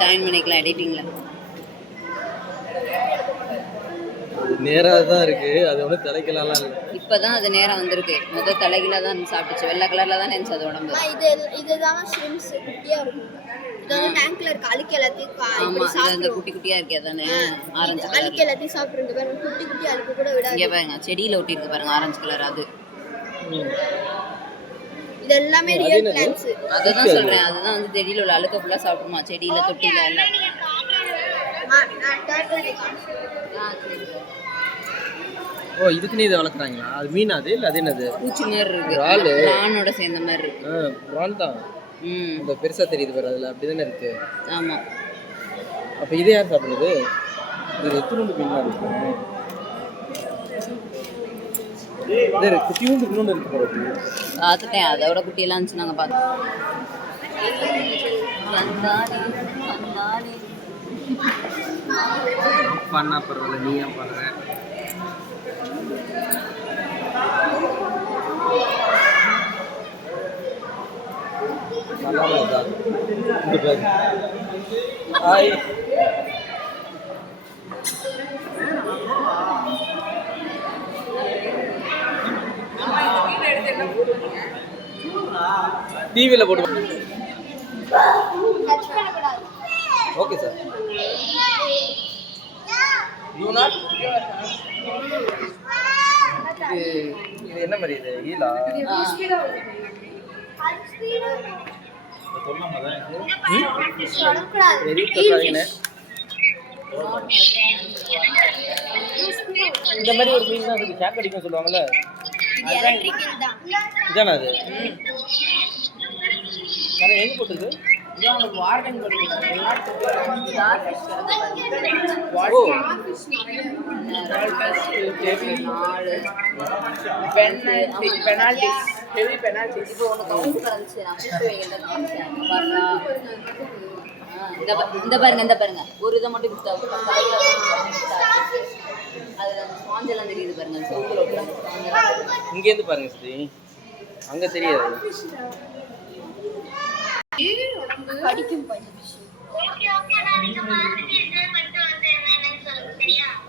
Join பண்ணிக்கலாம் எடிட்டிங்கில். நேராக தான் இருக்கு, அது ஒன்றும் தலைக்கலாம் இல்லை. இப்போதான் அது நேரம் வந்திருக்கு. முதல் தலைகீழ தான் சாப்பிட்டுச்சு. வெள்ளை கலர்ல தான் நினைச்சு அது உடம்பு. இதுதான் ஷ்ரிம்ப்ஸ் குட்டியா இருக்கும். இதோட டேங்க்ல இருக்க அழுக்கு எல்லாத்தையும் அந்த குட்டி குட்டியா இருக்கே அதானே ஆரஞ்சு கலர். அழுக்கு எல்லாத்தையும் சாப்பிடுங்க பாருங்க. குட்டி குட்டி அழுக்கு கூட விடாது. இங்க பாருங்க செடியில ஒட்டி இருக்கு பாருங்க ஆரஞ்சு கலர். அது இது எல்லாமே ரியல் பிளான்ட்ஸ். அதான் சொல்றேன். அதுதான் வந்து செடியில உள்ள அழுக்க ஃபுல்லா சாப்பிடுமா. செடியில தொட்டில எல்லாம். ஓ இதுக்கு நீ இதை வளர்க்குறாங்களா? அது மீன் அது இல்லை அது என்னது? பூச்சி மாதிரி இருக்கு. பிரானோட சேர்ந்த மாதிரி இருக்கு. பிரான் தான். இந்த பெருசாக தெரியுது பாரு, அதில் அப்படி தானே இருக்கு. ஆமாம். அப்போ இதை யார் சாப்பிடுறது? இது எத்தனோண்டு மீன் இருக்கு? குட்டியூண்டு இன்னொன்று இருக்கு பாரு. பார்த்துட்டேன். அதோட குட்டியெல்லாம் இருந்துச்சு. நாங்கள் பார்த்தோம். பண்ணா பரவாயில்ல, நீ ஏன் பண்ணுற? ஹாய் டிவியில் போட்டு. Okay sir. இது என்ன மாதிரி? இது ஈலா இந்த மாதிரி ஒரு மீன் தான் ஷாக் அடிக்கும் சொல்லுவாங்கல்ல. இதானா அது? எங்க போட்டுருக்கு? இந்த பாருங்க ஒரு இதை மட்டும் கொடுத்தா அதுல ஸ்பாஞ்ச் எல்லாம் தெரியுது பாருங்க. இங்கேருந்து பாருங்க ஸ்ரீ, அங்க தெரியாது.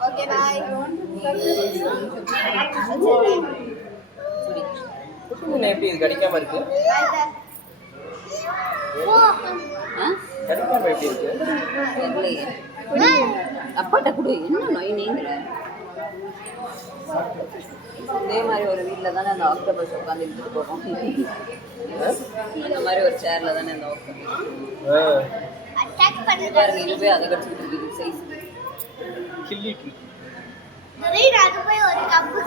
Okay bye. எப்படி இது கடிக்காம இருக்கு? கடிக்காம எப்படி இருக்கு? அப்பாட்ட கூட என்ன நோய் நீங்கிற. இதே மாதிரி ஒரு வீட்டில் தானே அந்த ஆக்டோபஸ் உட்காந்து எடுத்துட்டு போகிறோம். அந்த மாதிரி ஒரு சேர்ல தானே அந்த பாருங்க. இது போய் அதை கடிச்சுட்டு இருக்குது சைஸ். கிள்ளிட்டு போய் ஒரு கப்பு